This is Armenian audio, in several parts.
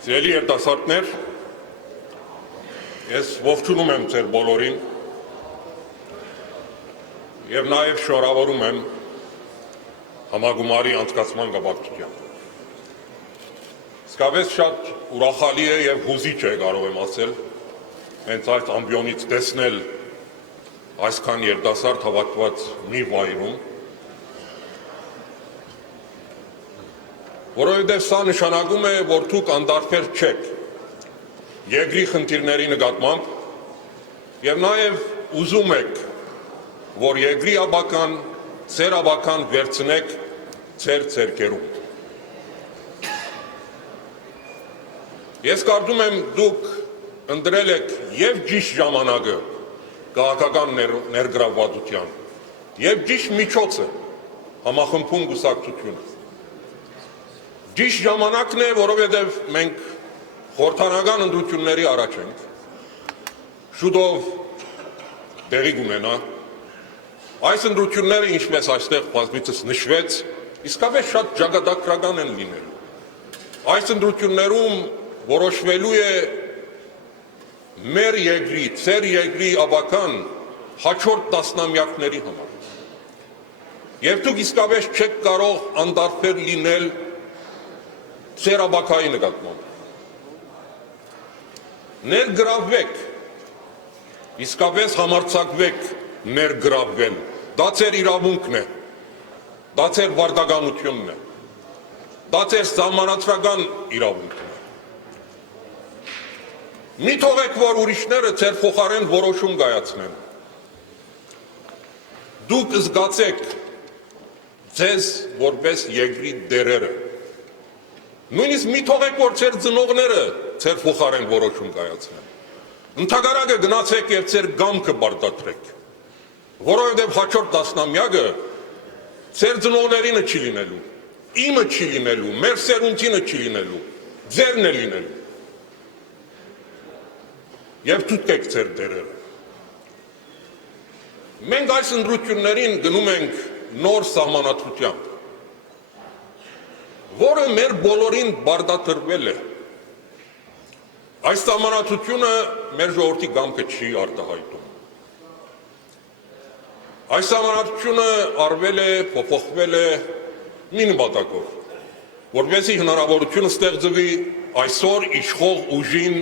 Սիրելի երիտասարդներ, ես ողջունում եմ ձեր բոլորին եւ նաեւ շնորհավորում եմ համագումարի անցկացման կապակցությամբ։ Իսկապես շատ ուրախալի է եւ հուզիչ է, կարող եմ ասել, հենց այս ամբիոնից տեսնել այսքան երիտասարդ հավաքված մի վայրում, որովհետև սա նշանակում է, որ դուք անդարբեր չեք երկրի խնդիրների նկատմամբ եւ նաեւ ուզում եք, որ երկրի աբական, ձեր աբական վերցնեք ձեր ձեռքերում։ Ես կարծում եմ դուք ընտրել եք եւ ճիշտ ժամանակը քաղաքական ներգրավվածության եւ ճիշտ միջոցը համախմբում կուսակցությունը։ Ճիշտ ժամանակն է, որովհետև մենք խորհրդարանական ընտրությունների առաջ ենք, շուտով տեղի կունենա, այս ընտրությունները, ինչպես այստեղ բազմիցս նշվեց, իսկապես շատ ճակատագրական են լինելու։ Այս ընտրություններում որոշվելու է մեր երկրի, ձեր երկրի աբական հաջորդ տասնամյակների համար։ Եվ դուք իսկապես չեք կարող անդարբեր լինել ձեր աբակայի նկատմամբ։ Ներգրավվեք, իսկապես համարձակվեք ներգրավվել, դա ձեր իրավունքն է, դա ձեր վարդականությունն է, դա ձեր սահմանադրական իրավունքն է։ Մի թողեք, որ ուրիշները ձեր փոխարեն որոշում կայացնեն։ Դուք զգացեք ձեզ որպես երկրի դերերը։ Նույնիսկ մի թողեք, որ ձեր ծնողները ձեր փոխարեն որոշում կայացնեն։ Ընդհակառակը գնացեք եւ ձեր գամքը բարձրացրեք, որովհետեւ հաջորդ տասնամյակը ձեր ծնողներինը չի լինելու, իմը չի լինելու, մեր սերունդինը չի լինելու, ձերն է լինելու։ Եվ դուք եք ձեր դերերը։ Մենք այս ընտրություններին գնում ենք նոր սահմանադրությամբ, որը մեր բոլորին բարդատրվել է։ Այս սահմանադրությունը մեր ժողովրդի կամքը չի արտահայտում։ Այս սահմանադրությունը արվել է, փոփոխվել է մի նպատակով, որպեսզի հնարավորություն ստեղծվի այսօր իշխող ուժին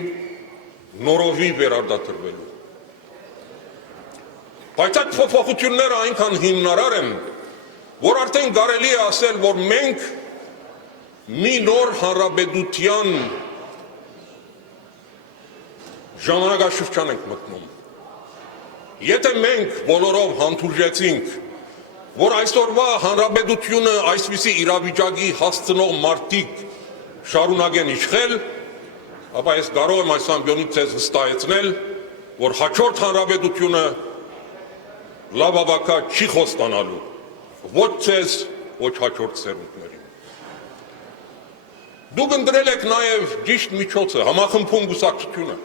նորովի վերարտադրվելու։ Բայց այդ փոփոխությունները այնքան հիմնարար են, որ արդեն կարելի է ասել, որ մենք մի նոր հանրապետության ժամանակաշրջան ենք մտնում։ Եթե մենք բոլորով հանդուրժեցինք, որ այսօրվա հանրապետությունը այսպիսի իրավիճակի հասցնող մարդիկ շարունակեն իշխել, ապա ես կարող եմ այս ամբիոնից ձեզ վստահեցնել, որ հաջորդ հանրապետությունը լավ աբակա չի խոստանալու, ոչ ձեզ, ոչ հաջորդ սերունդներին։ Դուք ընտրել եք նաև ճիշտ միջոցը, համախմբում կուսակցությունը,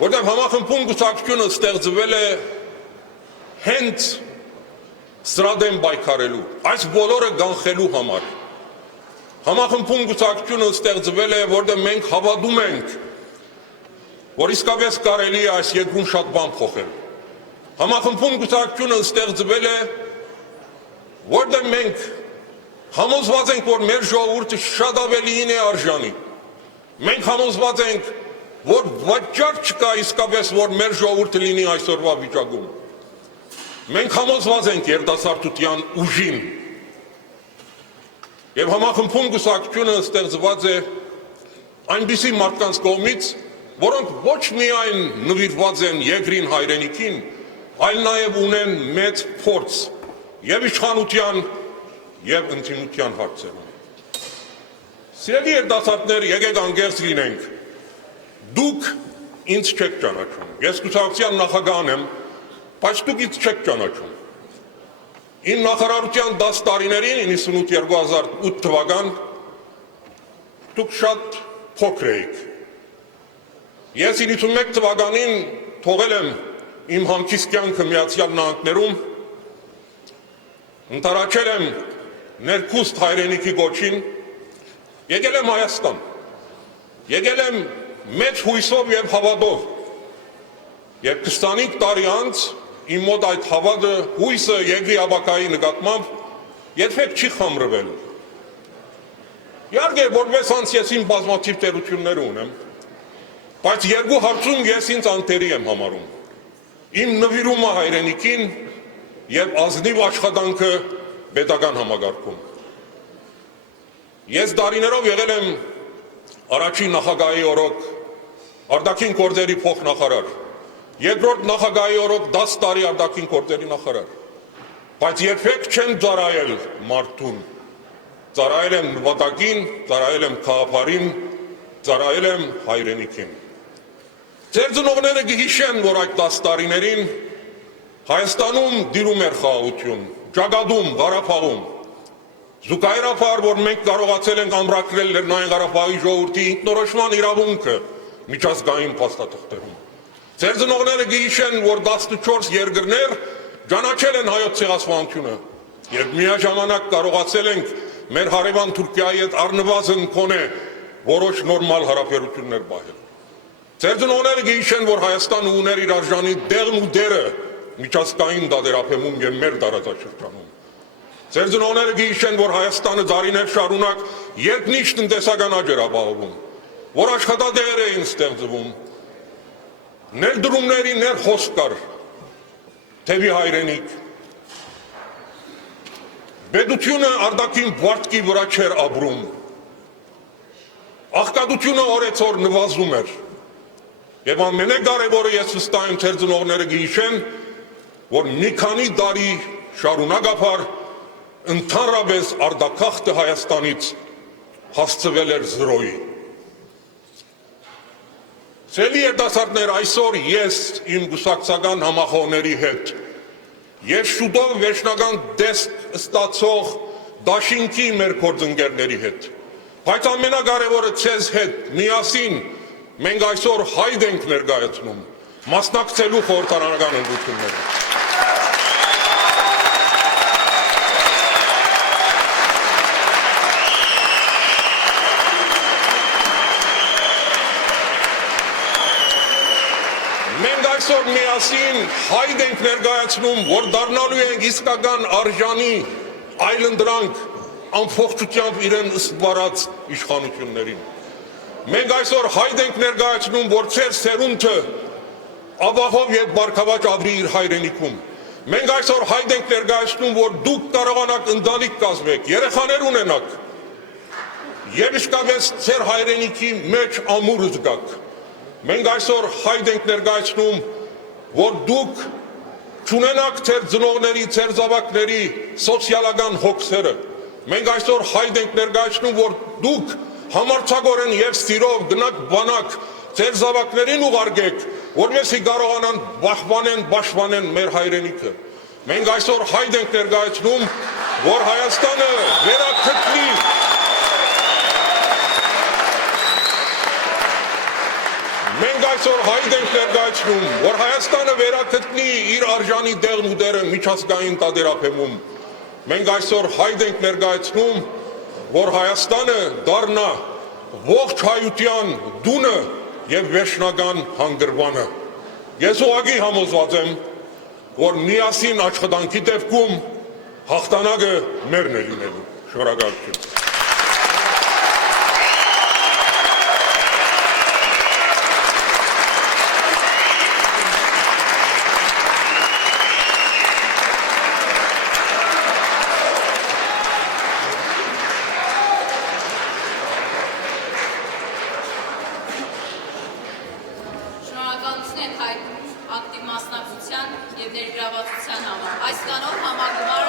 որտեղ համախմբում կուսակցությունը ստեղծվել է հենց սրա դեմ պայքարելու, այս բոլորը կանխելու համար։ Համախմբում կուսակցությունը ստեղծվել է, որտեղ մենք հավատում ենք, որ իսկապես կարելի է այս երկրում շատ բան փոխել։ Համախմբում կուսակցությունը ստեղծվել է, որտեղ մենք համոզված ենք, որ մեր ժողովուրդը շատ ավելին է արժանի։ Մենք համոզված ենք, որ վաճառ չկա իսկապես, որ մեր ժողովուրդը լինի այսօրվա վիճակում։ Մենք համոզված ենք երիտասարդության ուժին։ Եվ համախմբում կուսակցությունը ստեղծված է այնպիսի մարդկանց կողմից, որոնք ոչ միայն նվիրված են երկրին, հայրենիքին, այլ նաև ունեն մեծ փորձ եւ իշխանության եւ ընդդիմության հարցերում։ Սիրելի երիտասարդներ, եկեք անկեղծ լինենք։ Դուք ինձ չեք ճանաչում։ Ես կուսակցության նախագահն եմ, բայց դուք ինձ չեք ճանաչում։ Իմ նախարարության 10 տարիներին 98-2008 թվական դուք շատ փոքր էիք։ Ես 91 թվականին թողել եմ իմ հանգիստ կյանքը Միացյալ Նահանգներում, ընդառաջել եմ ներքուստ հայրենիքի գոչին, եկել եմ Հայաստան։ եկել եմ մեծ հույսով և հավատով, և 25 տարի անց իմ մոտ այդ հավատը, հույսը երկրի ապագայի նկատմամբ երբեք չի խամրվել։ Իհարկե, որպես անց ես իմ բազմաթիվ տերություններ ունեմ, բայց երկու հարցում ես ինձ անտերի եմ համարում։ Իմ նվիրումը հայրենիքին և ազնիվ աշխատանքը պետական համագարկում։ Ես դարիներով եղել եմ առաջին նախագահի օրոք արտաքին գործերի փոխնախարար, երկրորդ նախագահի օրոք 10 տարի արտաքին գործերի նախարար, բայց երբեք չեմ ծառայել մարդուն, ծառայել եմ նպատակին, ծառայել եմ քաղաքին, ծառայել եմ հայրենիքին։ Ձեր ծնողները կհիշեն, որ այդ 10 տարիներին Հայաստանում դիրում էր խաղաղություն, ճակատում, Ղարաբաղում։ Զուգահեռաբար, որ մենք կարողացել ենք ամրագրել Լեռնային Ղարաբաղի ժողովրդի ինքնորոշման իրավունքը միջազգային փաստաթղթերում։ Ձեր ծնողները կհիշեն, որ 14 երկրներ ճանաչել են հայոց ցեղասպանությունը, երբ միաժամանակ կարողացել ենք մեր հարևան Թուրքիայի հետ առնվազն կոնե որոշ նորմալ հարաբերություններ պահել։ Ձեր ծնողները կհիշեն, որ Հայաստանը ուներ իր արժանի տեղն ու դերը միջազգային դատերապեմում և մեր տարածաշրջանում։ Ձեր ծնողները կհիշեն, որ Հայաստանը դարիներ շարունակ երկնիշ տնտեսական աճ էր ապահովում, որ աշխատատեղեր էին ստեղծվում, ներդրումների ներխոսք կար, թևի հայրենիք։ Պետությունը արտաքին վարտքի վրա չէր ապրում, աղքատությունը օրեցօր նվազում էր, և ամենակարևորը ես վստահ եմ ձեր ծնողները կհիշեն, որ մի քանի տարի շարունակաբար ընդհանրապես արտաքաղթը Հայաստանից հասցվել էր 0-ի։ Սիրելի երիտասարդներ, այսօր ես իմ կուսակցական համախոհների հետ և շուտով վերջնական տեսք ստացող դաշինքի մեր գործընկերների հետ, բայց ամենակարևորը ձեզ հետ միասին մենք այսօր հայտ ենք ներկայացնում մասնակցելու խորհրդարանական ընտրություններին։ Մենք այսօր միասին հայտ ենք ներկայացնում, որ դառնալու ենք իսկական արժանի այլընտրանք ամբողջությամբ իրեն ըստ իշխանություններին։ Մենք այսօր հայտ ենք ներկայացնում, որ ձեր սերունդը ապահով և բարգավաճ ապրի իր հայրենիքում։ Մենք այսօր հայտ ենք ներկայացնում, որ դուք կարողանաք ընտանիք կազմեք, երեխաներ ունենաք և իսկապես ձեր հայրենիքի մեջ ամուր զգաք։ Մենք այսօր հայտ ենք ներկայացնում, որ դուք չունենաք ձեր ծնողների, ձեր զավակների սոցիալական հոգսերը։ Մենք այսօր հայտ ենք ներկայացնում, որ դուք համարձակորեն և սիրով գնաք բանակ ձեր զավակներին ուղարկեք, որպեսզի կարողանան պաշտպանեն մեր հայրենիքը։ Մենք այսօր հայտ ենք ներկայացնում, որ Հայաստանը վերականգնի Մենք այսօր հայտ ենք ներկայացնում, որ Հայաստանը վերականգնի իր արժանի տեղն ու դերը միջազգային տարածաշրջանում։ Մենք այսօր հայտ ենք ներկայացնում, որ Հայաստանը դառնա ողջ հայության դունը և վերջնական հանգրվանը։ Ես ուղղակի համոզված եմ, որ միասին աշխատանքի դեպքում հաղթանակը մերն է լինելու։ Շնորհակալություն։ Ակտիվ մասնակցության և ներգրավվածության համար։ Այս կանով համագումար